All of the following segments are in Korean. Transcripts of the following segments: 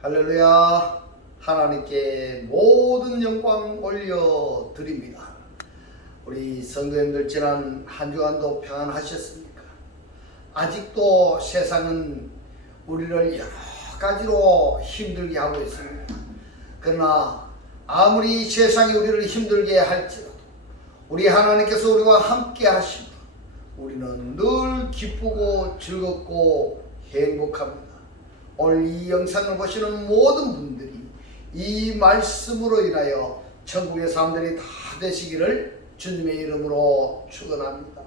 할렐루야. 하나님께 모든 영광 올려드립니다. 우리 성도님들 지난 한 주간도 평안하셨습니까? 아직도 세상은 우리를 여러 가지로 힘들게 하고 있습니다. 그러나 아무리 세상이 우리를 힘들게 할지라도 우리 하나님께서 우리와 함께 하시고 우리는 늘 기쁘고 즐겁고 행복합니다. 오늘 이 영상을 보시는 모든 분들이 이 말씀으로 인하여 천국의 사람들이 다 되시기를 주님의 이름으로 축원합니다.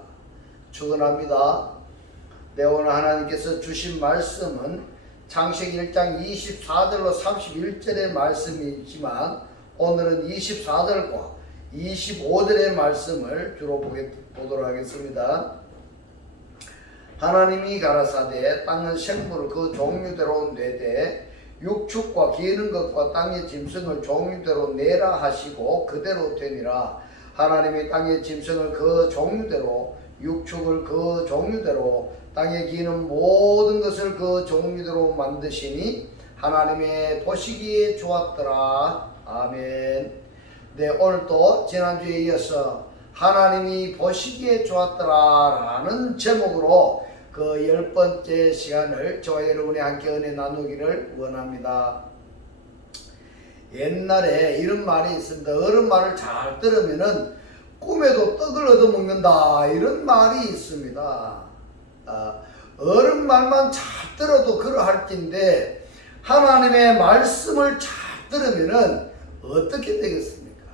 축원합니다. 네, 오늘 하나님께서 주신 말씀은 창세기 1장 24절로 31절의 말씀이지만 오늘은 24절과 25절의 말씀을 주로 보도록 하겠습니다. 하나님이 가라사대 땅은 생물을 그 종류대로 내되 육축과 기는 것과 땅의 짐승을 종류대로 내라 하시고 그대로 되니라. 하나님이 땅의 짐승을 그 종류대로 육축을 그 종류대로 땅에 기는 모든 것을 그 종류대로 만드시니 하나님의 보시기에 좋았더라. 아멘. 네, 오늘도 지난주에 이어서 하나님이 보시기에 좋았더라 라는 제목으로 그 10번째 시간을 저와 여러분이 함께 은혜 나누기를 원합니다. 옛날에 이런 말이 있습니다. 어른 말을 잘 들으면은 꿈에도 떡을 얻어먹는다 이런 말이 있습니다. 어른 말만 잘 들어도 그러할진데 하나님의 말씀을 잘 들으면은 어떻게 되겠습니까?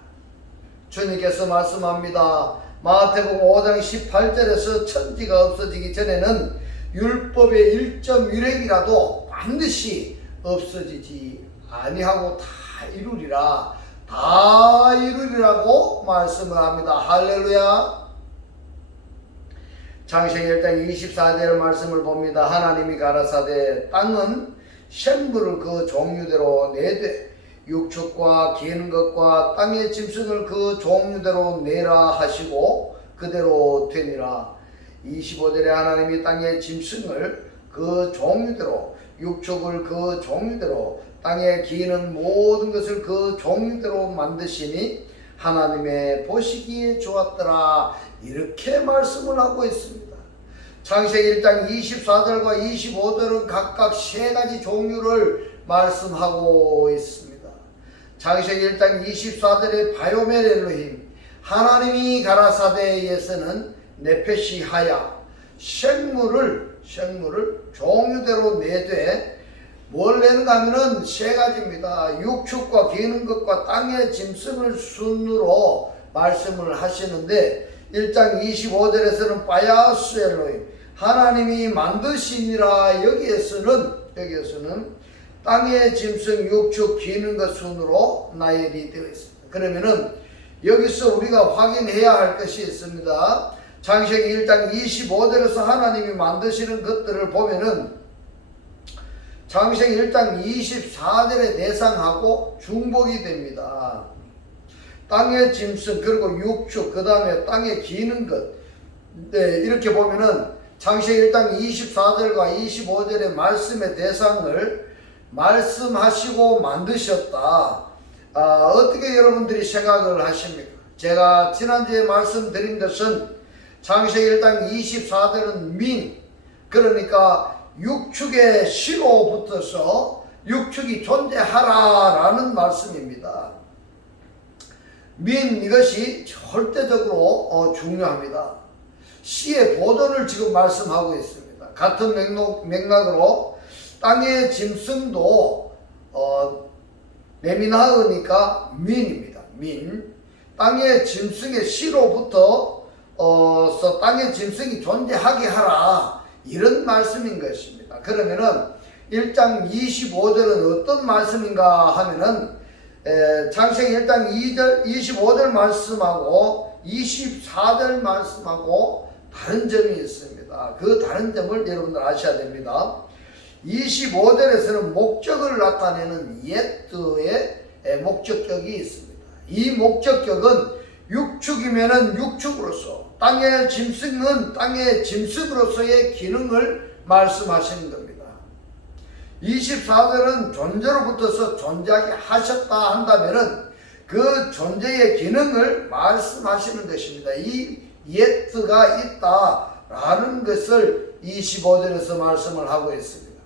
주님께서 말씀합니다. 마태복음 5장 18절에서 천지가 없어지기 전에는 율법의 1.1획이라도 반드시 없어지지 아니하고 다 이루리라. 다 이루리라고 말씀을 합니다. 할렐루야. 창세기 1장 24절 말씀을 봅니다. 하나님이 가라사대 땅은 생물을 그 종류대로 내되 육축과 기는 것과 땅의 짐승을 그 종류대로 내라 하시고 그대로 되니라. 25절에 하나님이 땅의 짐승을 그 종류대로 육축을 그 종류대로 땅에 기는 모든 것을 그 종류대로 만드시니 하나님의 보시기에 좋았더라. 이렇게 말씀을 하고 있습니다. 창세기 1장 24절과 25절은 각각 세 가지 종류를 말씀하고 있습니다. 창세기 1장 24절에 바요멜 엘로힘 하나님이 가라사대에서는 네페시 하야 생물을 종류대로 내되 뭘 내는가 하면은 세 가지입니다. 육축과 기는 것과 땅의 짐승을 순으로 말씀을 하시는데 1장 25절에서는 바야스 엘로힘 하나님이 만드시니라. 여기에서는 땅의 짐승 육축 기는 것 순으로 나열이 되어 있습니다. 그러면은 여기서 우리가 확인해야 할 것이 있습니다. 창세기 1장 25절에서 하나님이 만드시는 것들을 보면은 창세기 1장 24절의 대상하고 중복이 됩니다. 땅의 짐승 그리고 육축 그 다음에 땅에 기는 것. 네, 이렇게 보면은 창세기 1장 24절과 25절의 말씀의 대상을 말씀하시고 만드셨다. 어떻게 여러분들이 생각을 하십니까? 제가 지난주에 말씀드린 것은 창세기 1장 24절은 민 그러니까 육축의 시로 붙어서 육축이 존재하라라는 말씀입니다. 민 이것이 절대적으로 중요합니다. 시의 보존을 지금 말씀하고 있습니다. 같은 맥락으로 땅의 짐승도 메미나으니까 민입니다. 민 땅의 짐승의 시로부터 땅의 짐승이 존재하게 하라 이런 말씀인 것입니다. 그러면은 1장 25절은 어떤 말씀인가 하면은 창세기 1장 2절 25절 말씀하고 24절 말씀하고 다른 점이 있습니다. 그 다른 점을 여러분들 아셔야 됩니다. 25절에서는 목적을 나타내는 옛의 목적격이 있습니다. 이 목적격은 육축이면은 육축으로서 땅의 짐승은 땅의 짐승으로서의 기능을 말씀하시는 겁니다. 24절은 존재로부터서 존재하게 하셨다 한다면은 그 존재의 기능을 말씀하시는 것입니다. 이 yet가 있다라는 것을 25절에서 말씀을 하고 있습니다.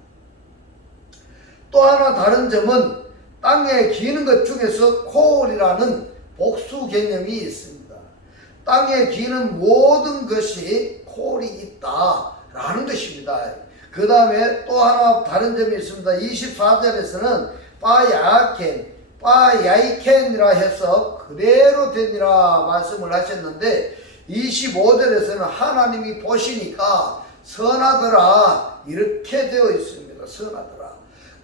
또 하나 다른 점은 땅에 기는 것 중에서 콜이라는 복수 개념이 있습니다. 땅에 기는 모든 것이 콜이 있다라는 것입니다. 그 다음에 또 하나 다른 점이 있습니다. 24절에서는 빠야이켄이라 해서 그대로 되니라 말씀을 하셨는데 25절에서는 하나님이 보시니까 선하더라 이렇게 되어 있습니다. 선하더라.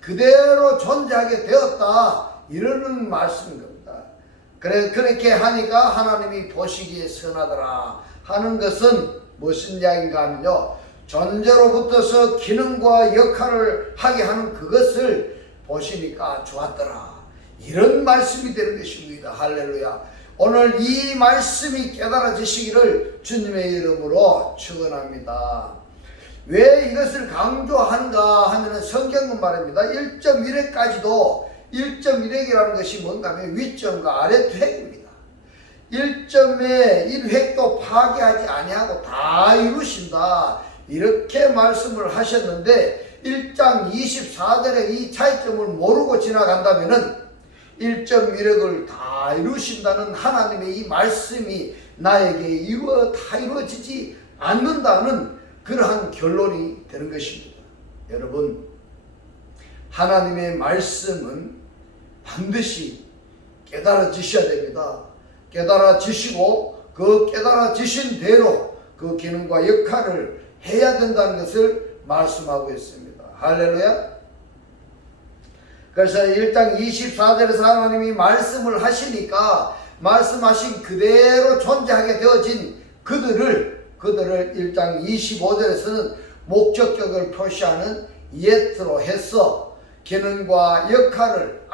그대로 존재하게 되었다 이러는 말씀인 겁니다. 그렇게 하니까 하나님이 보시기에 선하더라 하는 것은 무슨 이야기인가 하면요, 존재로부터서 기능과 역할을 하게 하는 그것을 보시니까 좋았더라 이런 말씀이 되는 것입니다. 할렐루야. 오늘 이 말씀이 깨달아지시기를 주님의 이름으로 축원합니다. 왜 이것을 강조하는가 하면 성경은 말입니다. 1.1획까지도 1.1획이라는 것이 뭔가 하면 윗점과 아랫획입니다. 1점의 1획도 파괴하지 아니하고 다 이루신다 이렇게 말씀을 하셨는데 1장 24절의 이 차이점을 모르고 지나간다면은 1.1획을 다 이루신다는 하나님의 이 말씀이 나에게 다 이루어지지 않는다는 그러한 결론이 되는 것입니다. 여러분, 하나님의 말씀은 반드시 깨달아지셔야 됩니다. 깨달아지시고 그 깨달아지신 대로 그 기능과 역할을 해야 된다는 것을 말씀하고 있습니다. 할렐루야. 그래서 1장 24절에서 하나님이 말씀을 하시니까 말씀하신 그대로 존재하게 되어진 그들을 1장 25절에서는 목적격을 표시하는 yet로 해서 기능과 역할을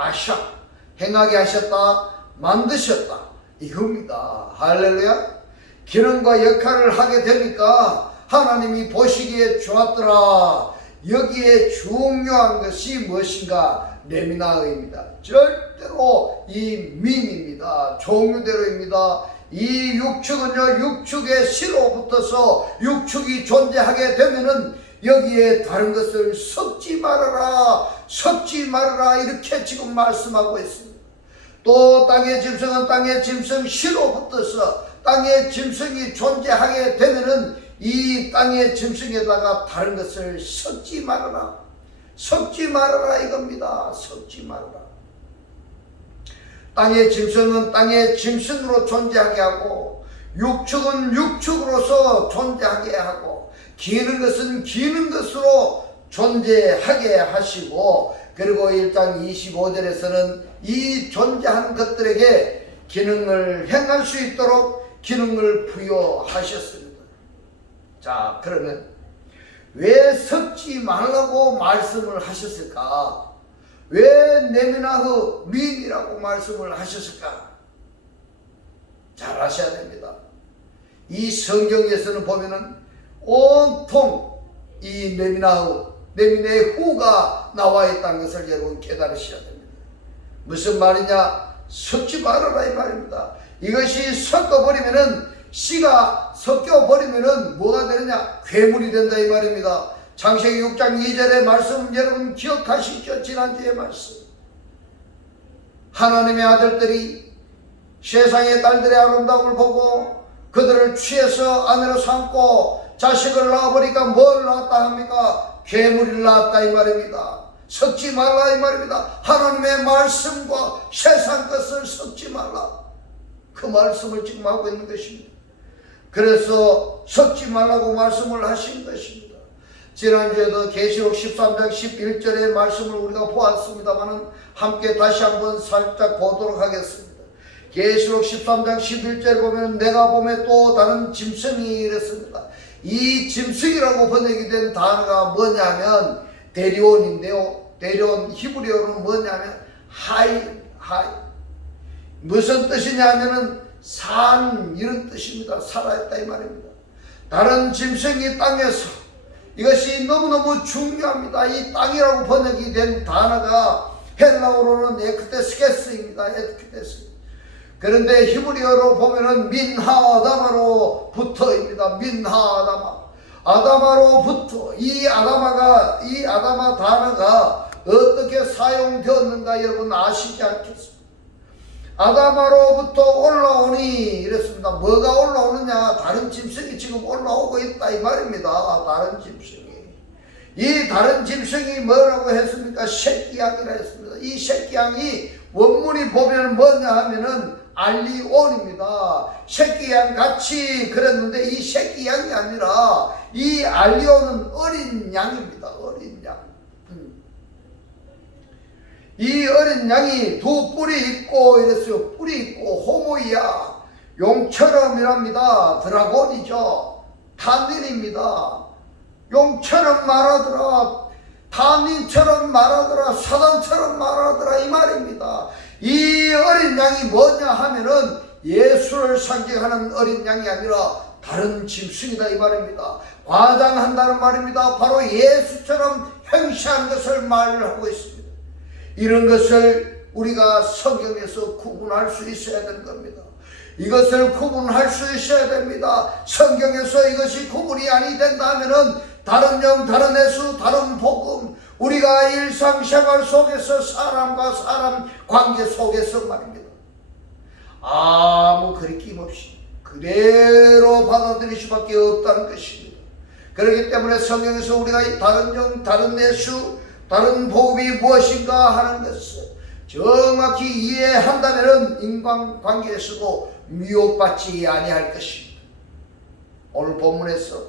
행하게 하셨다, 만드셨다 이겁니다. 할렐루야. 기능과 역할을 하게 되니까 하나님이 보시기에 좋았더라. 여기에 중요한 것이 무엇인가? 레미나의입니다. 절대로 이 민입니다. 종류대로입니다. 이 육축은요, 육축의 시로부터서 육축이 존재하게 되면은 여기에 다른 것을 섞지 말아라, 섞지 말아라 이렇게 지금 말씀하고 있습니다. 또 땅의 짐승은 땅의 짐승 시로부터서 땅의 짐승이 존재하게 되면은 이 땅의 짐승에다가 다른 것을 섞지 말아라. 섞지 말아라 이겁니다. 섞지 말아라. 땅의 짐승은 땅의 짐승으로 존재하게 하고 육축은 육축으로서 존재하게 하고 기는 것은 기는 것으로 존재하게 하시고 그리고 1장 25절에서는 이 존재하는 것들에게 기능을 행할 수 있도록 기능을 부여하셨습니다. 자, 그러면 왜 섞지 말라고 말씀을 하셨을까? 왜 네미나흐 민이라고 말씀을 하셨을까? 잘 아셔야 됩니다. 이 성경에서는 보면은 온통 이 네미나의 후가 나와 있다는 것을 여러분 깨달으셔야 됩니다. 무슨 말이냐? 섞지 말아라 이 말입니다. 이것이 섞어버리면은 씨가 섞여버리면은 뭐가 되느냐? 괴물이 된다 이 말입니다. 창세기 6장 2절의 말씀 여러분 기억하시죠? 지난주의 말씀. 하나님의 아들들이 세상의 딸들의 아름다움을 보고 그들을 취해서 아내로 삼고 자식을 낳아버리니까 뭘 낳았다 합니까? 괴물을 낳았다 이 말입니다. 섞지 말라 이 말입니다. 하나님의 말씀과 세상 것을 섞지 말라. 그 말씀을 지금 하고 있는 것입니다. 그래서 섞지 말라고 말씀을 하신 것입니다. 지난주에도 계시록 13장 11절의 말씀을 우리가 보았습니다만 함께 다시 한번 살짝 보도록 하겠습니다. 계시록 13장 11절 보면 내가 보면 또 다른 짐승이 이랬습니다. 이 짐승이라고 번역이 된 단어가 뭐냐면 데리온인데요. 데리온 히브리어로는 뭐냐면 하이. 무슨 뜻이냐면은 산 이런 뜻입니다. 살아있다 이 말입니다. 다른 짐승이 땅에서 이것이 너무너무 중요합니다. 이 땅이라고 번역이 된 단어가 헬라어로는 에크테스케스입니다. 에크테스. 그런데 히브리어로 보면은 민하 아다마로부터입니다. 민하 아다마. 아다마로부터. 이 아다마 단어가 어떻게 사용되었는가 여러분 아시지 않겠습니까? 아다마로부터 올라오니 이랬습니다. 뭐가 올라오느냐? 다른 짐승이 지금 올라오고 있다 이 말입니다. 다른 짐승이. 이 다른 짐승이 뭐라고 했습니까? 새끼양이라 했습니다. 이 새끼양이 원문이 보면 뭐냐 하면은 알리온입니다. 새끼양 같이 그랬는데 이 새끼양이 아니라 이 알리온은 어린 양입니다. 어린 양. 이 어린 양이 두 뿔이 있고 이랬어요. 뿔이 있고 호모이야. 용처럼이랍니다. 드라곤이죠. 탄닌입니다. 용처럼 말하더라. 탄닌처럼 말하더라. 사단처럼 말하더라 이 말입니다. 이 어린 양이 뭐냐 하면은 예수를 상징하는 어린 양이 아니라 다른 짐승이다 이 말입니다. 과장한다는 말입니다. 바로 예수처럼 행시하는 것을 말하고 있습니다. 이런 것을 우리가 성경에서 구분할 수 있어야 되는 겁니다. 이것을 구분할 수 있어야 됩니다. 성경에서 이것이 구분이 아니 된다면은 다른 영, 다른 예수, 다른 복음, 우리가 일상생활 속에서 사람과 사람 관계 속에서 말입니다. 아무 거리낌 없이 그대로 받아들일 수밖에 없다는 것입니다. 그렇기 때문에 성경에서 우리가 다른 영, 다른 예수, 다른 복음이 무엇인가 하는 것을 정확히 이해한다면 인간관계에서도 미혹받지 아니할 것입니다. 오늘 본문에서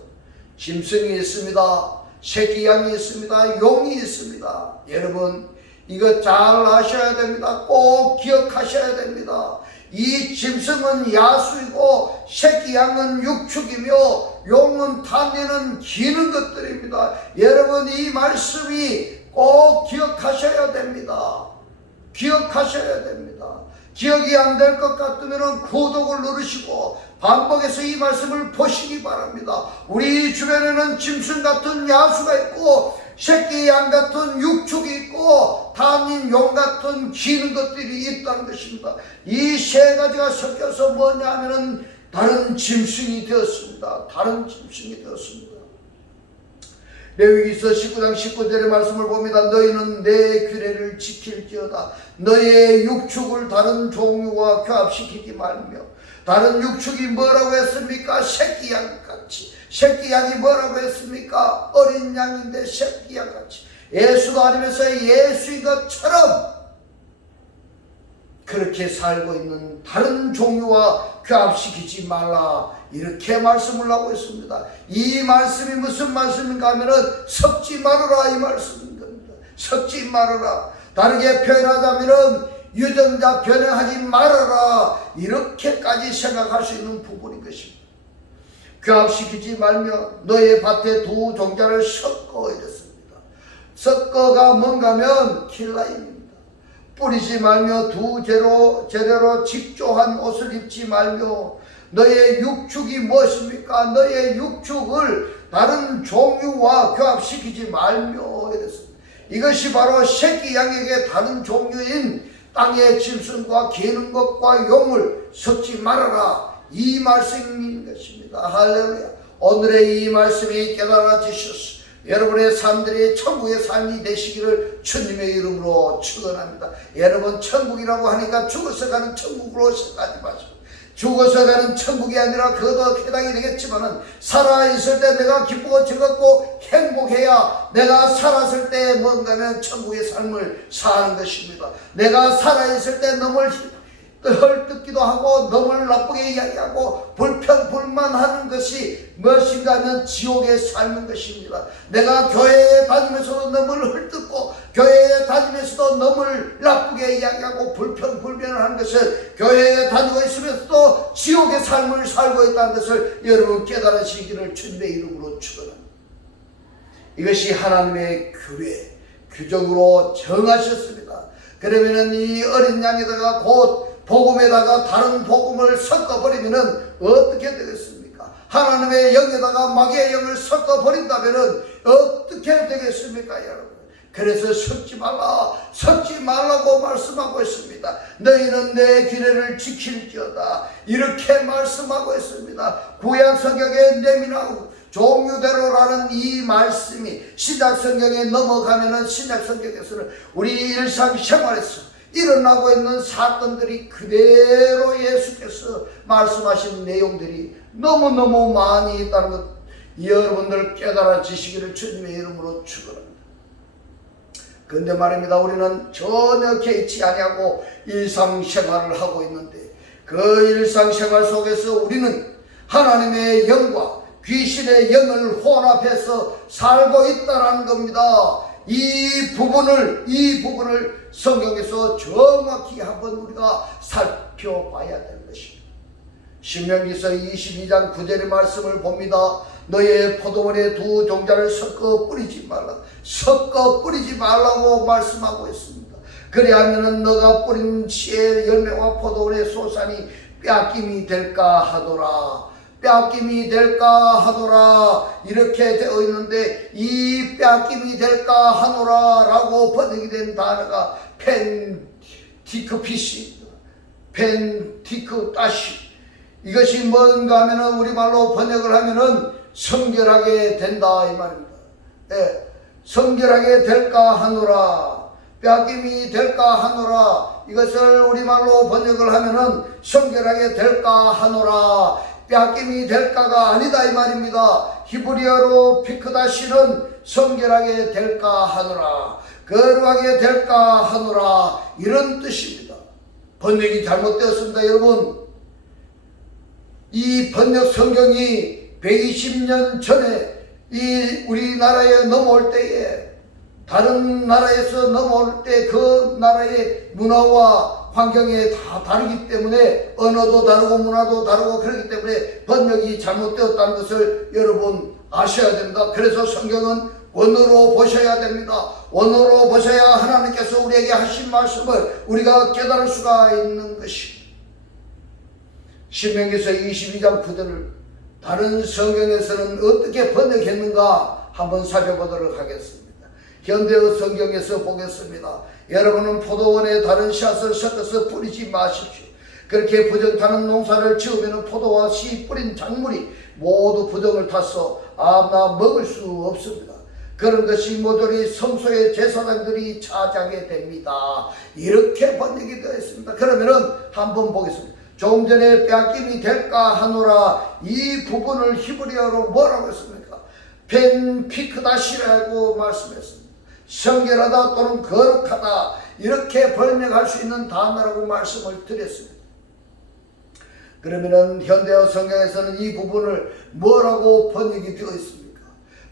짐승이 있습니다. 새끼양이 있습니다. 용이 있습니다. 여러분 이거 잘 아셔야 됩니다. 꼭 기억하셔야 됩니다. 이 짐승은 야수이고 새끼양은 육축이며 용은 탄닌은 기는 것들입니다. 여러분 이 말씀이 꼭 기억하셔야 됩니다. 기억하셔야 됩니다. 기억이 안 될 것 같으면 구독을 누르시고 반복해서 이 말씀을 보시기 바랍니다. 우리 주변에는 짐승 같은 야수가 있고 새끼 양 같은 육축이 있고 탄닌 용 같은 기는 것들이 있다는 것입니다. 이 세 가지가 섞여서 뭐냐 하면은 다른 짐승이 되었습니다. 다른 짐승이 되었습니다. 레위기서 19장 19절의 말씀을 봅니다. 너희는 내 규례를 지킬지어다. 너의 육축을 다른 종류와 교합시키지 말며. 다른 육축이 뭐라고 했습니까? 새끼양같이. 새끼양이 뭐라고 했습니까? 어린 양인데 새끼양같이. 예수도 아니면서 예수인 것처럼 그렇게 살고 있는 다른 종류와 교합시키지 말라. 이렇게 말씀을 하고 있습니다. 이 말씀이 무슨 말씀인가 하면은 섞지 말아라 이 말씀인 겁니다. 섞지 말아라. 다르게 표현하자면은 유전자 변형하지 말아라. 이렇게까지 생각할 수 있는 부분인 것입니다. 교합시키지 말며 너의 밭에 두 종자를 섞어 이랬습니다. 섞어가 뭔가 하면 킬라임입니다. 뿌리지 말며 두 재료로 직조한 옷을 입지 말며. 너의 육축이 무엇입니까? 너의 육축을 다른 종류와 교합시키지 말며 이랬습니다. 이것이 바로 새끼 양에게 다른 종류인 땅의 짐승과 기는 것과 용을 섞지 말아라. 이 말씀인 것입니다. 할렐루야. 오늘의 이 말씀이 깨달아지셔서 여러분의 삶들이 천국의 삶이 되시기를 주님의 이름으로 축원합니다. 여러분 천국이라고 하니까 죽어서 가는 천국으로 생각하지 마시고 죽어서 가는 천국이 아니라 그것도 해당이 되겠지만은 살아있을 때 내가 기쁘고 즐겁고 행복해야 내가 살았을 때 뭔가면 천국의 삶을 사는 것입니다. 내가 살아있을 때 너무 헐뜯기도 하고 너무 나쁘게 이야기하고 불평불만하는 것이 무엇인가 하면 지옥의 삶인 것입니다. 내가 교회에 다니면서도 너무 헐뜯고 교회에 다니면서도 너무 나쁘게 이야기하고 불평불만을 하는 것을 교회에 다니고 있으면서도 지옥의 삶을 살고 있다는 것을 여러분 깨달으시기를 주님의 이름으로 축원합니다. 이것이 하나님의 규례, 규정으로 정하셨습니다. 그러면은 이 어린 양에다가 곧 복음에다가 다른 복음을 섞어버리면은 어떻게 되겠습니까? 하나님의 영에다가 마귀의 영을 섞어버린다면은 어떻게 되겠습니까, 여러분? 그래서 섞지 말라고 말씀하고 있습니다. 너희는 내 규례를 지킬지어다, 이렇게 말씀하고 있습니다. 구약 성경에 내민하고 종류대로라는 이 말씀이 신약 성경에 넘어가면은, 신약 성경에서는 우리 일상생활에서 일어나고 있는 사건들이 그대로 예수께서 말씀하신 내용들이 너무너무 많이 있다는 것, 여러분들 깨달아지시기를 주님의 이름으로 축원합니다. 그런데 말입니다, 우리는 전혀 개의치 아니하고 일상생활을 하고 있는데, 그 일상생활 속에서 우리는 하나님의 영과 귀신의 영을 혼합해서 살고 있다는 겁니다. 이 부분을 성경에서 정확히 한번 우리가 살펴봐야 될 것입니다. 신명기서 22장 9절의 말씀을 봅니다. 너의 포도원에 두 종자를 섞어 뿌리지 말라고 말씀하고 있습니다. 그리하면은 너가 뿌린 씨의 열매와 포도원의 소산이 빼앗김이 될까 하더라. 이렇게 되어 있는데, 이 빼앗김이 될까 하노라 라고 번역이 된 단어가 펜티크피시입니다. 펜티크다시. 이것이 뭔가 하면은, 우리말로 번역을 하면은 성결하게 된다 이 말입니다. 예, 성결하게 될까 하노라, 빼앗김이 될까 하노라. 이것을 우리말로 번역을 하면은 성결하게 될까 하노라, 빼앗김이 될까가 아니다 이 말입니다. 히브리어로 피크다시는 성결하게 될까 하노라, 거룩하게 될까 하노라, 이런 뜻입니다. 번역이 잘못되었습니다. 여러분, 이 번역 성경이 120년 전에 이 우리나라에 넘어올 때에, 다른 나라에서 넘어올 때 그 나라의 문화와 환경이 다 다르기 때문에, 언어도 다르고 문화도 다르고 그렇기 때문에 번역이 잘못되었다는 것을 여러분 아셔야 됩니다. 그래서 성경은 원어로 보셔야 됩니다. 원어로 보셔야 하나님께서 우리에게 하신 말씀을 우리가 깨달을 수가 있는 것입니다. 신명기서 22장 9절을 다른 성경에서는 어떻게 번역했는가 한번 살펴보도록 하겠습니다. 현대어 성경에서 보겠습니다. 여러분은 포도원에 다른 씨앗을 섞어서 뿌리지 마십시오. 그렇게 부정타는 농사를 지으면 포도와 씨 뿌린 작물이 모두 부정을 타서 아무나 먹을 수 없습니다. 그런 것이 모조리 성소의 제사장들이 차지하게 됩니다. 이렇게 번역이 되어 있습니다. 그러면은 한번 보겠습니다. 조금 전에 빼앗김이 될까 하노라, 이 부분을 히브리어로 뭐라고 했습니까? 펜피크다시라고 말씀했습니다. 성결하다 또는 거룩하다, 이렇게 번역할 수 있는 단어라고 말씀을 드렸습니다. 그러면은 현대어 성경에서는 이 부분을 뭐라고 번역이 되어 있습니까?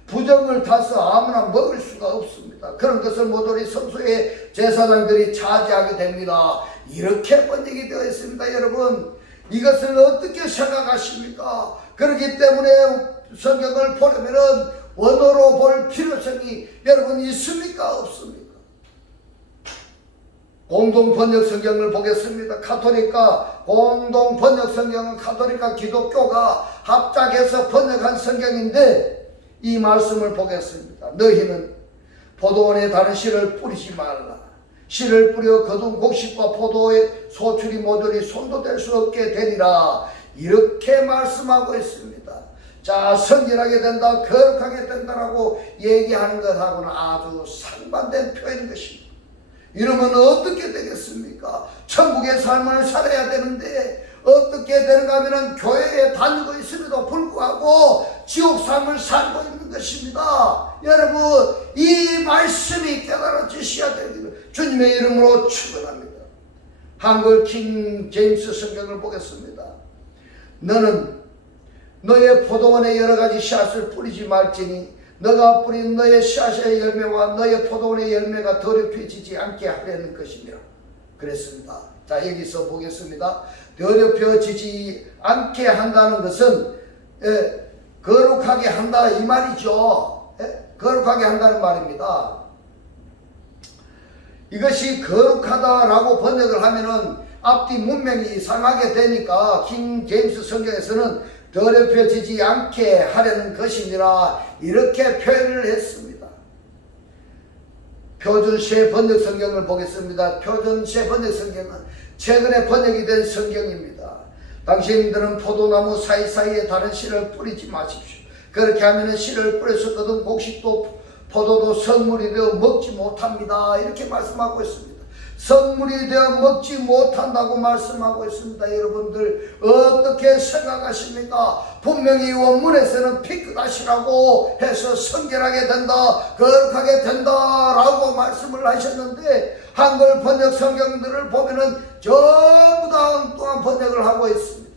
부정을 타서 아무나 먹을 수가 없습니다. 그런 것을 모조리 성소의 제사장들이 차지하게 됩니다. 이렇게 번역이 되어 있습니다. 여러분, 이것을 어떻게 생각하십니까? 그렇기 때문에 성경을 보려면은 원어로 볼 필요성이 여러분 있습니까? 없습니까? 공동번역 성경을 보겠습니다. 카톨릭과 공동번역 성경은 카톨릭과 기독교가 합작해서 번역한 성경인데, 이 말씀을 보겠습니다. 너희는 포도원에 다른 씨를 뿌리지 말라. 씨를 뿌려 거둔 곡식과 포도의 소출이 모조리 손도 댈 수 없게 되리라. 이렇게 말씀하고 있습니다. 자, 성결하게 된다, 거룩하게 된다라고 얘기하는 것하고는 아주 상반된 표현인 것입니다. 이러면 어떻게 되겠습니까? 천국의 삶을 살아야 되는데 어떻게 되는가 하면 교회에 다니고 있음에도 불구하고 지옥 삶을 살고 있는 것입니다. 여러분, 이 말씀이 깨달아지셔야 되기를 주님의 이름으로 축원합니다. 한글 킹 제임스 성경을 보겠습니다. 너는 너의 포도원에 여러 가지 씨앗을 뿌리지 말지니 너가 뿌린 너의 씨앗의 열매와 너의 포도원의 열매가 더럽혀지지 않게 하려는 것이며 그랬습니다. 자, 여기서 보겠습니다. 더럽혀지지 않게 한다는 것은 거룩하게 한다 이 말이죠. 거룩하게 한다는 말입니다. 이것이 거룩하다라고 번역을 하면은 앞뒤 문맥이 이상하게 되니까 킹 제임스 성경에서는 더럽혀지지 않게 하려는 것이니라 이렇게 표현을 했습니다. 표준시의 번역 성경을 보겠습니다. 표준시의 번역 성경은 최근에 번역이 된 성경입니다. 당신들은 포도나무 사이사이에 다른 씨를 뿌리지 마십시오. 그렇게 하면 씨를 뿌려서 거둔 곡식도 포도도 성물이 되어 먹지 못합니다. 이렇게 말씀하고 있습니다. 성물이 되어 먹지 못한다고 말씀하고 있습니다. 여러분들 어떻게 생각하십니까? 분명히 원문에서는 피끗하시라고 해서 성결하게 된다, 거룩하게 된다라고 말씀을 하셨는데 한글 번역 성경들을 보면은 전부 다 엉뚱한 번역을 하고 있습니다.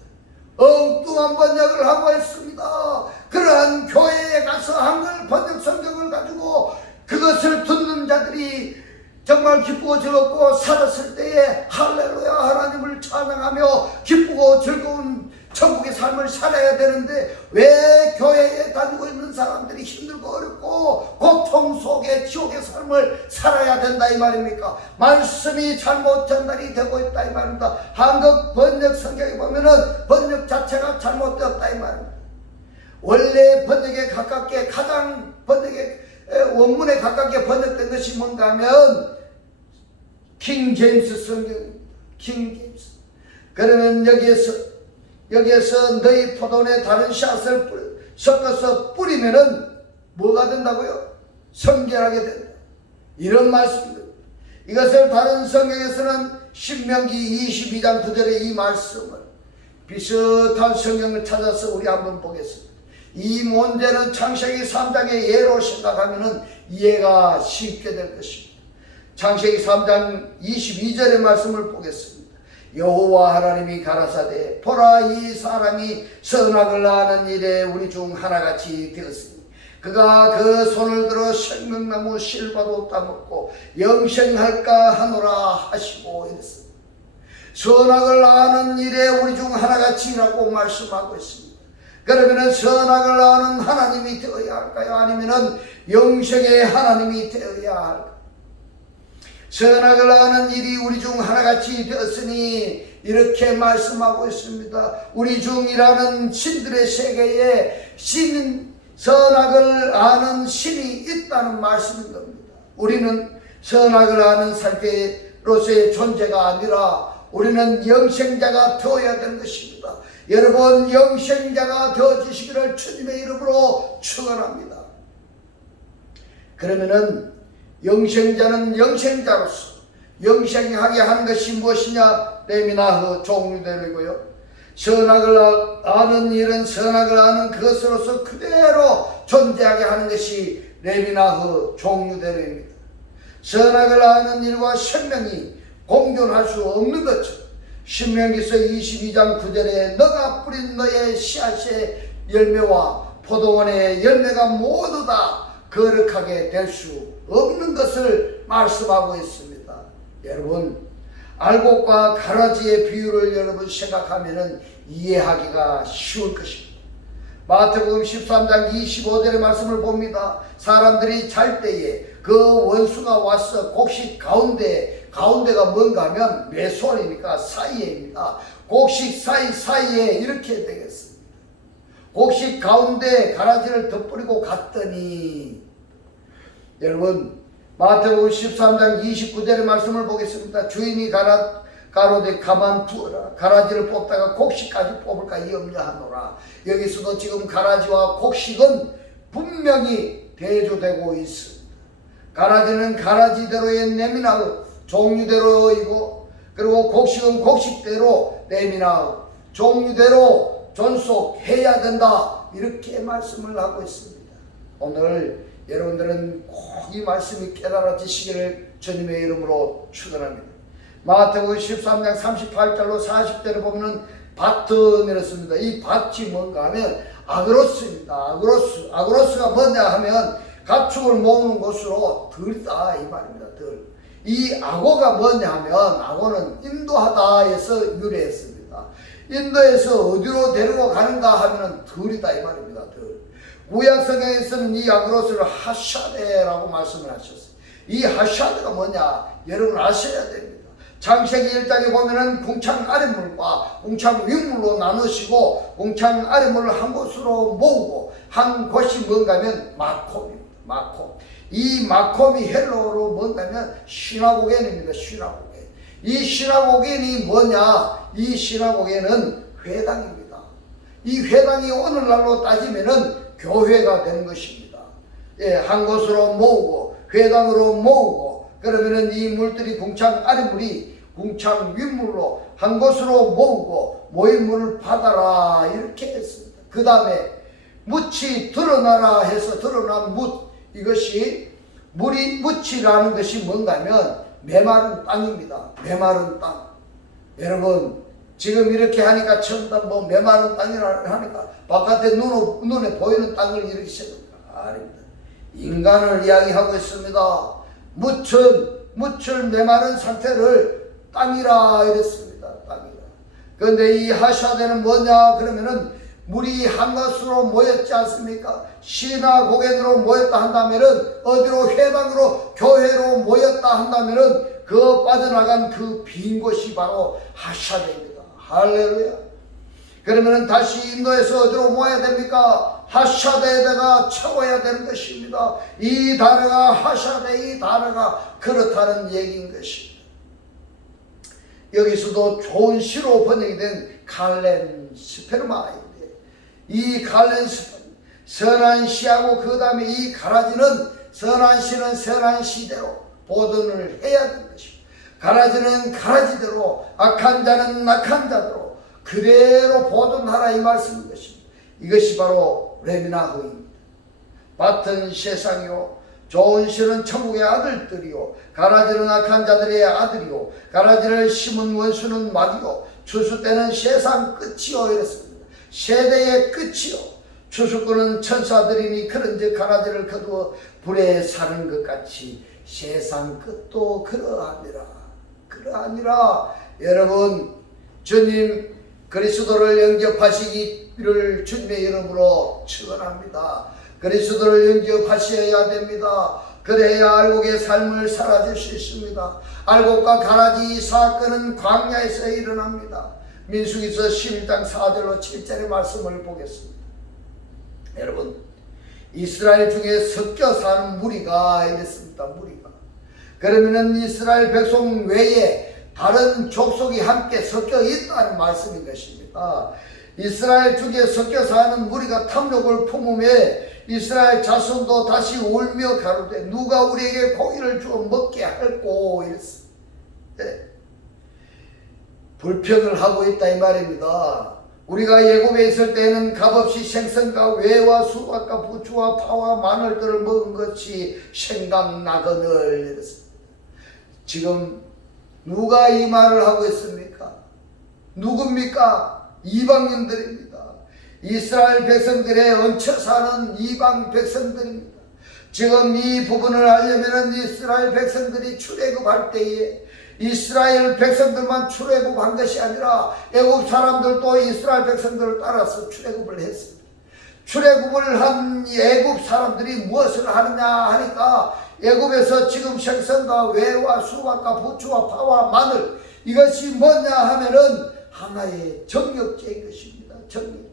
엉뚱한 번역을 하고 있습니다. 그러한 교회에 가서 한글 번역 성경을 가지고 그것을 듣는 자들이 정말 기쁘고 즐겁고 살았을 때에 할렐루야 하나님을 찬양하며 기쁘고 즐거운 천국의 삶을 살아야 되는데 왜 교회에 다니고 있는 사람들이 힘들고 어렵고 고통 속에 지옥의 삶을 살아야 된다 이 말입니까? 말씀이 잘못 전달이 되고 있다 이 말입니다. 한국 번역 성경에 보면은 번역 자체가 잘못되었다 이 말입니다. 원래 번역에 가깝게 가장 번역에 원문에 가깝게 번역된 것이 뭔가 하면 킹 제임스 성경입니다. 킹 제임스. 그러면 여기에서 너희 포도원에 다른 샷을 섞어서 뿌리면은 뭐가 된다고요? 성결하게 된다. 이런 말씀입니다. 이것을 다른 성경에서는 신명기 22장 9절의 이 말씀을 비슷한 성경을 찾아서 우리 한번 보겠습니다. 이 문제는 창세기 3장의 예로 생각하면은 이해가 쉽게 될 것입니다. 창세기 3장 22절의 말씀을 보겠습니다. 여호와 하나님이 가라사대 보라 이 사람이 선악을 아는 일에 우리 중 하나같이 되었으니 그가 그 손을 들어 생명나무 실과도 따먹고 영생할까 하노라 하시고 이랬습니다. 선악을 아는 일에 우리 중 하나같이라고 말씀하고 있습니다. 그러면 선악을 아는 하나님이 되어야 할까요? 아니면 영생의 하나님이 되어야 할까요? 선악을 아는 일이 우리 중 하나같이 되었으니 이렇게 말씀하고 있습니다. 우리 중이라는 신들의 세계에 선악을 아는 신이 있다는 말씀인 겁니다. 우리는 선악을 아는 상태로서의 존재가 아니라 우리는 영생자가 되어야 되는 것입니다. 여러분 영생자가 되어주시기를 주님의 이름으로 축원합니다. 그러면은 영생자는 영생자로서 영생하게 하는 것이 무엇이냐? 레미나흐 종류대로이고요. 선악을 아는 일은 선악을 아는 그것으로서 그대로 존재하게 하는 것이 레미나흐 종류대로입니다. 선악을 아는 일과 생명이 공존할 수 없는 것처럼 신명기서 22장 9절에 너가 뿌린 너의 씨앗의 열매와 포도원의 열매가 모두 다 거룩하게 될 수 없는 것을 말씀하고 있습니다. 여러분 알곡과 가라지의 비유를 여러분 생각하면 이해하기가 쉬울 것입니다. 마태복음 13장 25절의 말씀을 봅니다. 사람들이 잘 때에 그 원수가 와서 곡식 가운데가 뭔가 하면 메소리니까 사이에입니다. 곡식 사이에 이렇게 되겠습니다. 곡식 가운데 가라지를 덧뿌리고 갔더니 여러분 마태복음 13장 29절의 말씀을 보겠습니다. 주인이 가로되 가만두어라. 가라지를 뽑다가 곡식까지 뽑을까 염려하노라. 여기서도 지금 가라지와 곡식은 분명히 대조되고 있습니다. 가라지는 가라지대로의 레미나흐 종류대로이고 그리고 곡식은 곡식대로 레미나흐 종류대로 존속해야 된다. 이렇게 말씀을 하고 있습니다. 오늘 여러분들은 꼭 이 말씀이 깨달아지시기를 주님의 이름으로 축원합니다. 마태복음 13장 38절로 40절에 보면은 밭은 이렇습니다. 이 밭이 뭔가 하면 아그로스입니다. 아그로스가 뭐냐 하면 가축을 모으는 곳으로 들다 이 말입니다. 이 악어가 뭐냐 하면 악어는 인도하다에서 유래했습니다. 인도에서 어디로 데리고 가는가 하면 들이다 이 말입니다. 구약성경에서는 이 아그로스를 하샤데라고 말씀을 하셨어요. 이 하샤데가 뭐냐? 여러분 아셔야 됩니다. 창세기 1장에 보면은 궁창 아랫물과 궁창 윗물로 나누시고 궁창 아랫물을 한 곳으로 모으고 한 곳이 뭔가 하면 마콤입니다. 마콤. 이 마콤이 헬로어로 뭔가 하면 시나고겐입니다. 시나고겐. 이 시나고겐이 뭐냐? 이 시나고겐은 회당입니다. 이 회당이 오늘날로 따지면은 교회가 되는 것입니다. 예, 한 곳으로 모으고 회당으로 모으고 그러면은 이 물들이 궁창 아랫물이 궁창 윗물로 한 곳으로 모으고 모인 물을 받아라 이렇게 했습니다. 그 다음에 묻이 드러나라 해서 드러난 묻, 이것이 묻이라는 것이 뭔가 하면 메마른 땅입니다. 메마른 땅. 여러분 지금 이렇게 하니까 처음 뭐 메마른 땅이라 하니까 바깥에 눈에 보이는 땅을 이렇게 생각합니다. 아닙니다. 인간을 이야기하고 있습니다. 묻을 메마른 상태를 땅이라 이랬습니다. 땅이라. 그런데 이 하샤대는 뭐냐 그러면은 물이 한 곳으로 모였지 않습니까? 시나고겐으로 모였다 한다면은 어디로 회당으로 교회로 모였다 한다면은 그 빠져나간 그 빈 곳이 바로 하샤대입니다. 할렐루야. 그러면은 다시 인도에서 어디로 모아야 됩니까? 하샤대에다가 채워야 되는 것입니다. 이 단어가 하샤대, 이 단어가 그렇다는 얘기인 것입니다. 여기서도 좋은 시로 번역이 된 갈렌 스페르마인데 이 갈렌 스페르마 선한 시하고 그 다음에 이 가라지는 선한 시는 선한 시대로 보존을 해야 되는 것입니다. 가라지는 가라지대로 악한 자는 악한 자대로 그대로 보존하라 이 말씀인 것입니다. 이것이 바로 레미나흐입니다. 밭은 세상이요 좋은 씨는 천국의 아들들이요 가라지는 악한 자들의 아들이요 가라지를 심은 원수는 마귀요 추수 때는 세상 끝이요 이랬습니다. 세대의 끝이요 추수꾼은 천사들이니 그런즉 가라지를 거두어 불에 사는 것 같이 세상 끝도 그러하니라. 그러하니라. 여러분 주님 그리스도를 영접하시기를 주님의 이름으로 축원합니다. 그리스도를 영접하셔야 됩니다. 그래야 알곡의 삶을 살아줄 수 있습니다. 알곡과 가라지 사건은 광야에서 일어납니다. 민수기서 11장 4절로 7절의 말씀을 보겠습니다. 여러분 이스라엘 중에 섞여 사는 무리가 이랬습니다. 무리가. 그러면은 이스라엘 백성 외에 다른 족속이 함께 섞여 있다는 말씀인 것입니다. 이스라엘 중에 섞여 사는 무리가 탐욕을 품음에 이스라엘 자손도 다시 울며 가로되 누가 우리에게 고기를 주어 먹게 할꼬 이랬습니다. 네. 불평을 하고 있다 이 말입니다. 우리가 예굽에 있을 때는 값없이 생선과 외와 수박과 부추와 파와 마늘들을 먹은 것이 생각나거늘 이랬습니다. 지금 누가 이 말을 하고 있습니까? 누굽니까? 이방인들입니다. 이스라엘 백성들의 얹혀 사는 이방 백성들입니다. 지금 이 부분을 알려면 이스라엘 백성들이 출애굽할 때에 이스라엘 백성들만 출애굽한 것이 아니라 애굽 사람들도 이스라엘 백성들을 따라서 출애굽을 했습니다. 출애굽을 한 애굽 사람들이 무엇을 하느냐 하니까 애굽에서 지금 생선과 외와 수박과 부추와 파와 마늘 이것이 뭐냐 하면은 하나의 정욕제인 것입니다. 정욕제.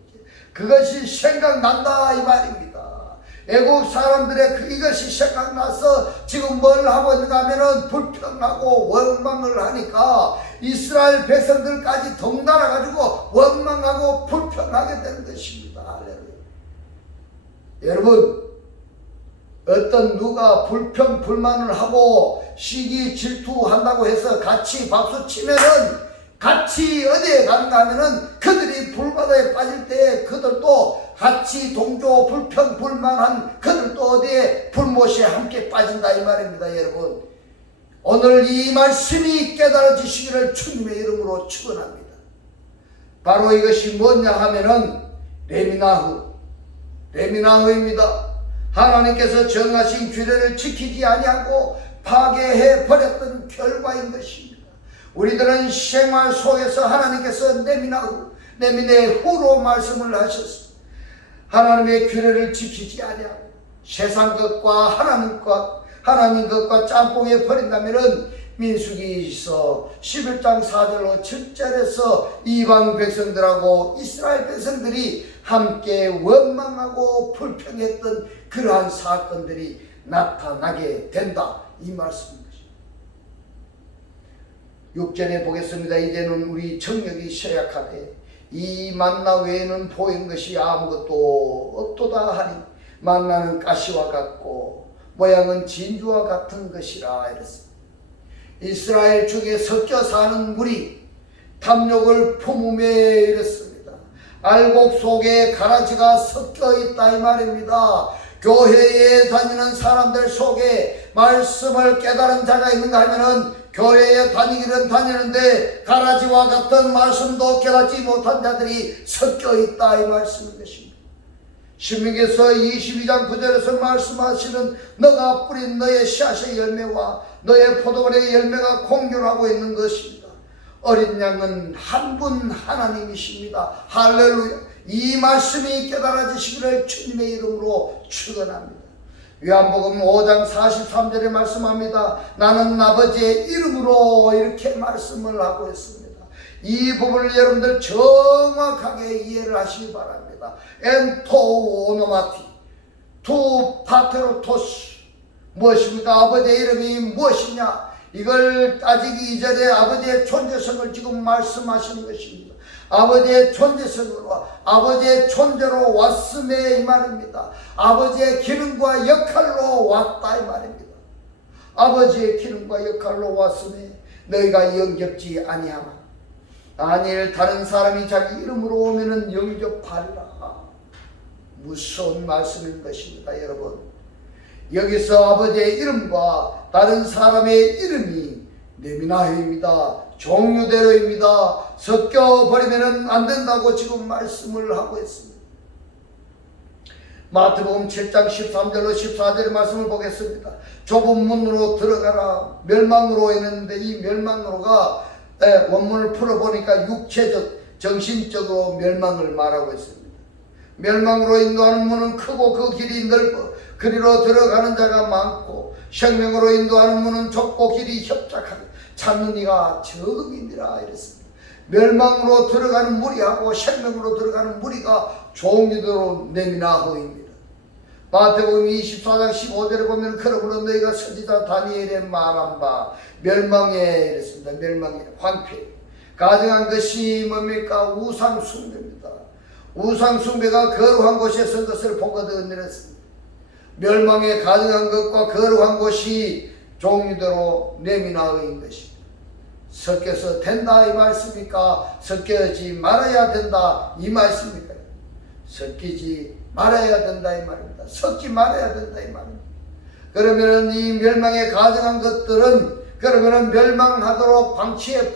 그것이 생각난다 이 말입니다. 애굽 사람들의 이것이 생각나서 지금 뭘 하고 있는가 하면은 불평하고 원망을 하니까 이스라엘 백성들까지 덩달아 가지고 원망하고 불평하게 되는 것입니다. 할렐루야. 여러분 어떤 누가 불평 불만을 하고 시기 질투한다고 해서 같이 박수 치면은 같이 어디에 가는가 하면은 그들이 불바다에 빠질 때 그들도 같이 동조 불평 불만한 그들도 어디에 불못에 함께 빠진다 이 말입니다. 여러분 오늘 이 말씀이 깨달아지시기를 주님의 이름으로 축원합니다. 바로 이것이 뭐냐 하면은 레미나흐입니다. 하나님께서 정하신 규례를 지키지 아니하고 파괴해 버렸던 결과인 것입니다. 우리들은 생활 속에서 하나님께서 레미나후로 말씀을 하셨습니다. 하나님의 규례를 지키지 아니하고 세상 것과 하나님 것과 짬뽕에 버린다면은 민수기서 11장 4절로 7절에서 이방 백성들하고 이스라엘 백성들이 함께 원망하고 불평했던 그러한 사건들이 나타나게 된다, 이 말씀입니다. 6절에 보겠습니다. 이제는 우리 정력이 쇠약하되 이 만나 외에는 보인 것이 아무것도 없도다 하니 만나는 가시와 같고 모양은 진주와 같은 것이라 이랬습니다. 이스라엘 중에 섞여 사는 물이 탐욕을 품음에 이랬습니다. 알곡 속에 가라지가 섞여 있다 이 말입니다. 교회에 다니는 사람들 속에 말씀을 깨달은 자가 있는가 하면은 교회에 다니기는 다니는데 가라지와 같은 말씀도 깨닫지 못한 자들이 섞여 있다 이 말씀인 것입니다. 신명기서 22장 9절에서 말씀하시는 너가 뿌린 너의 씨앗의 열매와 너의 포도원의 열매가 공존하고 있는 것입니다. 어린 양은 한 분 하나님이십니다. 할렐루야. 이 말씀이 깨달아지시기를 주님의 이름으로 축원합니다. 요한복음 5장 43절에 말씀합니다. 나는 아버지의 이름으로 이렇게 말씀을 하고 있습니다. 이 부분을 여러분들 정확하게 이해를 하시기 바랍니다. 엔토 오노마티 투 파테로토스 무엇입니까? 아버지의 이름이 무엇이냐? 이걸 따지기 이전에 아버지의 존재성을 지금 말씀하시는 것입니다. 아버지의 존재성으로 아버지의 존재로 왔음에 이 말입니다. 아버지의 기능과 역할로 왔다 이 말입니다. 아버지의 기능과 역할로 왔음에 너희가 영접지 아니하나 아니엘 다른 사람이 자기 이름으로 오면은 영접하리라. 무서운 말씀인 것입니다. 여러분, 여기서 아버지의 이름과 다른 사람의 이름이 네미나흐입니다. 종류대로입니다. 섞여버리면 안 된다고 지금 말씀을 하고 있습니다. 마태복음 7장 13절로 14절의 말씀을 보겠습니다. 좁은 문으로 들어가라. 멸망으로 했는데 이 멸망으로가 원문을 풀어보니까 육체적, 정신적으로 멸망을 말하고 있습니다. 멸망으로 인도하는 문은 크고 그 길이 넓어 그리로 들어가는 자가 많고 생명으로 인도하는 문은 좁고 길이 협착하니 찾는 이가 적음이니라 이랬습니다. 멸망으로 들어가는 무리하고 생명으로 들어가는 무리가 종류대로 네미나흐입니다. 마태복음 24장 15절에 보면 그러므로 너희가 선지자 다니엘의 말한 바 멸망에 이랬습니다. 멸망에 황폐 가증한 것이 뭡니까? 우상숭배입니다. 우상숭배가 거룩한 곳에 선 것을 보거든 이랬습니다. 멸망에 가증한 것과 거룩한 곳이 종류대로 네미나흐인 것입니다. 섞여서 된다 이 말씀입니까? 섞여지 말아야 된다 이 말씀입니까? 섞이지 말아야 된다 이 말입니다. 섞지 말아야 된다 이 말입니다. 그러면 이 멸망에 가증한 것들은 그러면 멸망하도록 방치해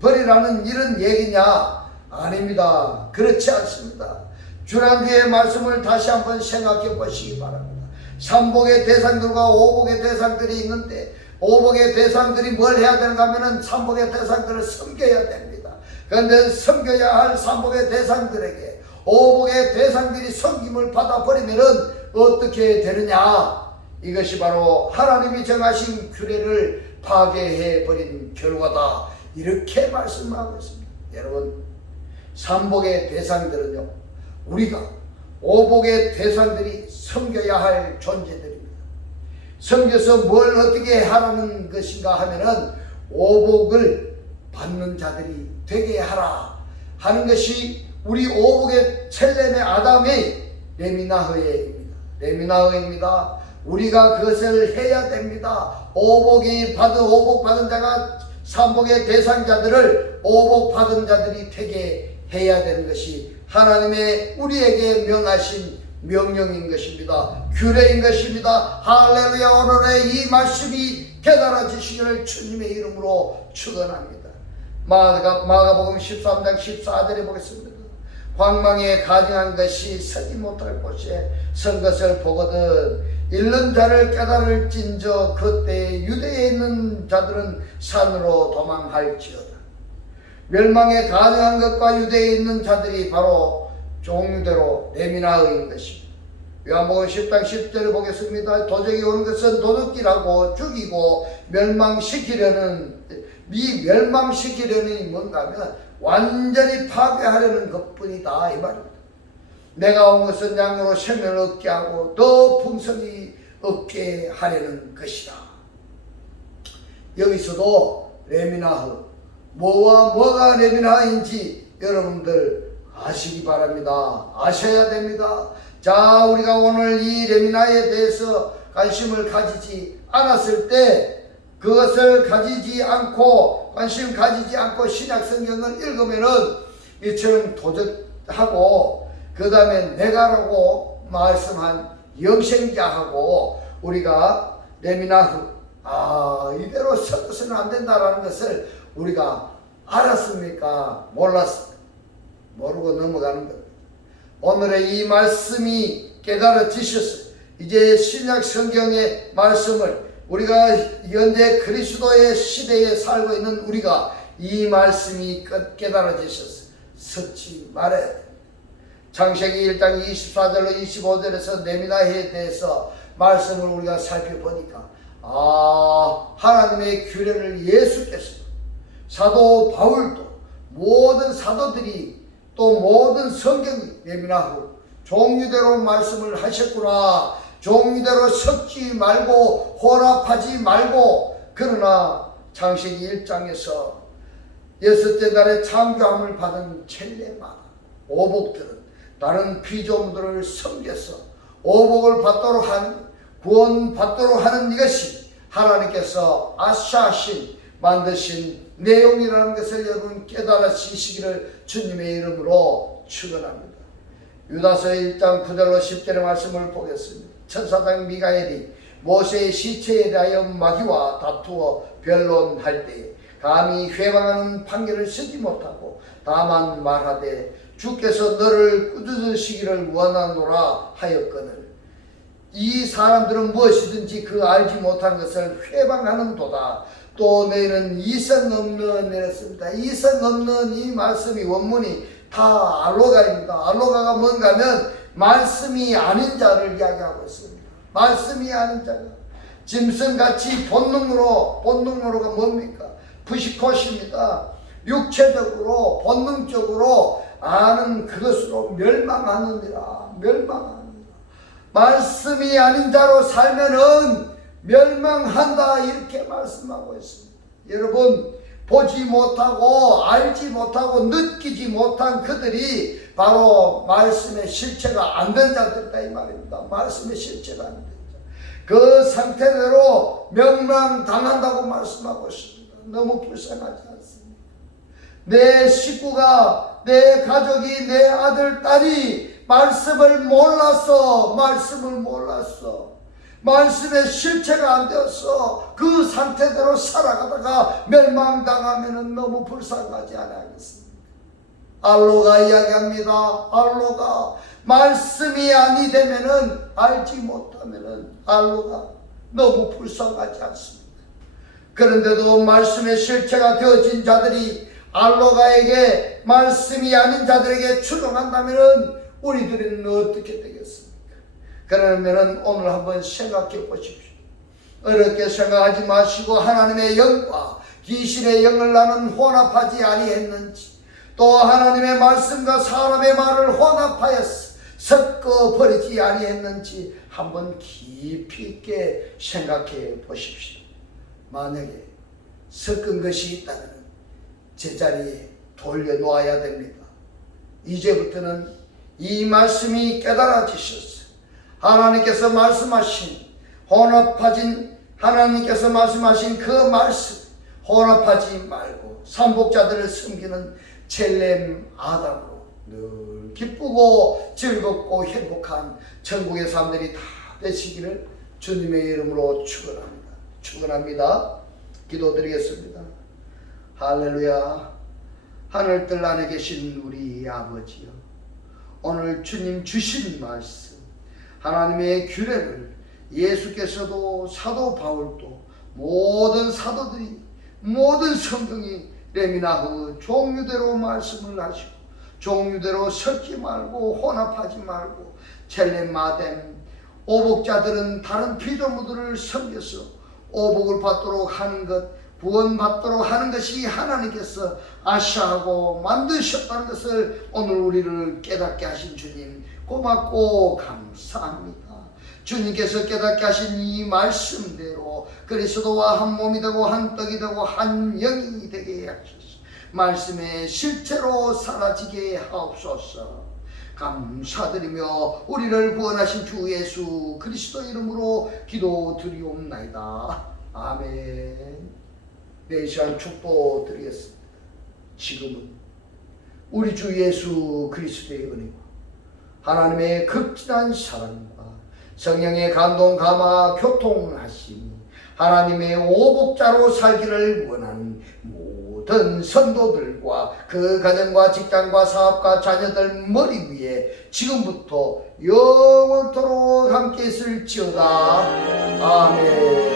버리라는 이런 얘기냐? 아닙니다. 그렇지 않습니다. 지난주의 말씀을 다시 한번 생각해 보시기 바랍니다. 삼복의 대상들과 오복의 대상들이 있는데 오복의 대상들이 뭘 해야 되는가 하면 삼복의 대상들을 섬겨야 됩니다. 그런데 섬겨야 할 삼복의 대상들에게 오복의 대상들이 섬김을 받아버리면 어떻게 되느냐? 이것이 바로 하나님이 정하신 규례를 파괴해버린 결과다. 이렇게 말씀하고 있습니다. 여러분, 삼복의 대상들은요, 우리가 오복의 대상들이 섬겨야 할 존재들입니다. 섬겨서 뭘 어떻게 하라는 것인가 하면은 오복을 받는 자들이 되게 하라 하는 것이 우리 오복의 첼렘의 아담의 레미나흐입니다. 우리가 그것을 해야 됩니다. 오복 받은 자가 삼복의 대상자들을 오복 받은 자들이 되게 해야 되는 것이 하나님의 우리에게 명하신 명령인 것입니다. 규례인 것입니다. 할렐루야. 오늘의 이 말씀이 깨달아지시기를 주님의 이름으로 축원합니다. 마가복음 13장 14절에 보겠습니다. 황망에 가증한 것이 서지 못할 곳에 선 것을 보거든 잃는 자를 깨달을진저 그때 유대에 있는 자들은 산으로 도망할지어다. 멸망에 가증한 것과 유대에 있는 자들이 바로 종류대로 네미나흐인 것입니다. 요한복음 10장 10절을 보겠습니다. 도적이 오는 것은 도둑질하고 죽이고 멸망시키려는 멸망시키려는 뭔가 하면 완전히 파괴하려는 것뿐이다 이 말입니다. 내가 온 것은 양으로 생명을 얻게 하고 더 풍성히 얻게 하려는 것이다. 여기서도 레미나흐 뭐와 뭐가 레미나흐인지 여러분들 아시기 바랍니다. 아셔야 됩니다. 자, 우리가 오늘 이 레미나흐에 대해서 관심을 가지지 않았을 때 그것을 가지지 않고 관심 가지지 않고 신약 성경을 읽으면은 이처럼 도적하고 그 다음에 내가라고 말씀한 영생자하고 우리가 레미나흐 이대로 섞어서는 안 된다라는 것을 우리가 알았습니까? 몰랐습니까? 모르고 넘어가는 겁니다. 오늘의 이 말씀이 깨달아지셨어요. 이제 신약 성경의 말씀을 우리가 현재 그리스도의 시대에 살고 있는 우리가 이 말씀이 깨달아지셨어요. 섞지 말아야 됩니다. 창세기 1장 24절로 25절에서 레미나흐에 대해서 말씀을 우리가 살펴보니까 하나님의 규례를 예수께서 사도 바울도 모든 사도들이 또 모든 성경이 레미나흐 종류대로 말씀을 하셨구나. 종류대로 섞지 말고 혼합하지 말고. 그러나 창세기 1장에서 여섯째 달에 창조함을 받은 첼레마 오복들은 다른 피조물들을 섬겨서 오복을 받도록 구원 받도록 하는 이것이 하나님께서 아샤하신 만드신 내용이라는 것을 여러분 깨달으시기를 주님의 이름으로 축원합니다. 유다서 1장 9절로 10절의 말씀을 보겠습니다. 천사장 미가엘이 모세의 시체에 대하여 마귀와 다투어 변론할 때에 감히 회방하는 판결을 쓰지 못하고 다만 말하되 주께서 너를 꾸짖으시기를 원하노라 하였거늘 이 사람들은 무엇이든지 그 알지 못한 것을 회방하는도다. 또 너희는 이성 없는 이랬습니다. 이성 없는 이 말씀이 원문이 다 알로가입니다. 알로가가 뭔가 하면 말씀이 아닌 자를 이야기하고 있습니다. 말씀이 아닌 자가 짐승같이 본능으로가 뭡니까? 부시코십니다. 육체적으로 본능적으로 아는 그것으로 멸망하느니라. 말씀이 아닌 자로 살면은 멸망한다 이렇게 말씀하고 있습니다. 여러분 보지 못하고 알지 못하고 느끼지 못한 그들이 바로 말씀의 실체가 안 된 자들이다 이 말입니다. 말씀의 실체가 안 된 자. 그 상태대로 멸망당한다고 말씀하고 있습니다. 너무 불쌍하지 않습니까? 내 식구가 내 가족이 내 아들 딸이 말씀을 몰랐어. 말씀의 실체가 안 되었어. 그 상태대로 살아가다가 멸망당하면 너무 불쌍하지 않겠습니까? 알로가 이야기합니다. 알로가 말씀이 아니 되면은 알지 못하면은 알로가 너무 불쌍하지 않습니까? 그런데도 말씀의 실체가 되어진 자들이 알로가에게 말씀이 아닌 자들에게 추동한다면은 우리들은 어떻게 되겠습니까? 그러면은 오늘 한번 생각해 보십시오. 어렵게 생각하지 마시고 하나님의 영과 귀신의 영을 나는 혼합하지 아니했는지 또 하나님의 말씀과 사람의 말을 혼합하여서 섞어 버리지 아니했는지 한번 깊이 있게 생각해 보십시오. 만약에 섞은 것이 있다면 제자리에 돌려놓아야 됩니다. 이제부터는 이 말씀이 깨달아지셨어요. 하나님께서 말씀하신 하나님께서 말씀하신 그 말씀 혼합하지 말고 삼복자들을 섬기는 첼렘 아담으로 늘 기쁘고 즐겁고 행복한 천국의 사람들이 다 되시기를 주님의 이름으로 축원합니다. 기도드리겠습니다. 할렐루야. 하늘들 안에 계신 우리 아버지여, 오늘 주님 주신 말씀 하나님의 규례를 예수께서도 사도 바울도 모든 사도들이 모든 성경이 레미나흐 종류대로 말씀을 하시고 종류대로 섞지 말고 혼합하지 말고 첼렘 마뎀 오복자들은 다른 피조물들을 섬겨서 오복을 받도록 하는 것, 구원받도록 하는 것이 하나님께서 아시하고 만드셨다는 것을 오늘 우리를 깨닫게 하신 주님 고맙고 감사합니다. 주님께서 깨닫게 하신 이 말씀대로 그리스도와 한 몸이 되고 한 떡이 되고 한 영이 되게 하소서. 말씀의 실체로 사라지게 하옵소서. 감사드리며 우리를 구원하신 주 예수 그리스도 이름으로 기도드리옵나이다. 아멘. 네, 이 시간 축복드리겠습니다. 지금은 우리 주 예수 그리스도의 은혜와 하나님의 극진한 사랑과 성령의 감동 감화 교통하심이 하나님의 오복자로 살기를 원하는 모든 성도들과 그 가정과 직장과 사업과 자녀들 머리 위에 지금부터 영원토록 함께 있을지어다. 아멘.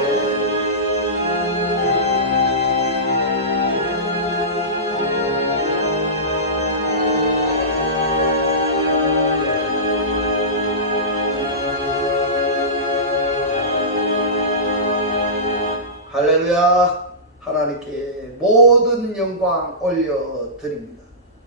할렐루야. 하나님께 모든 영광 올려드립니다.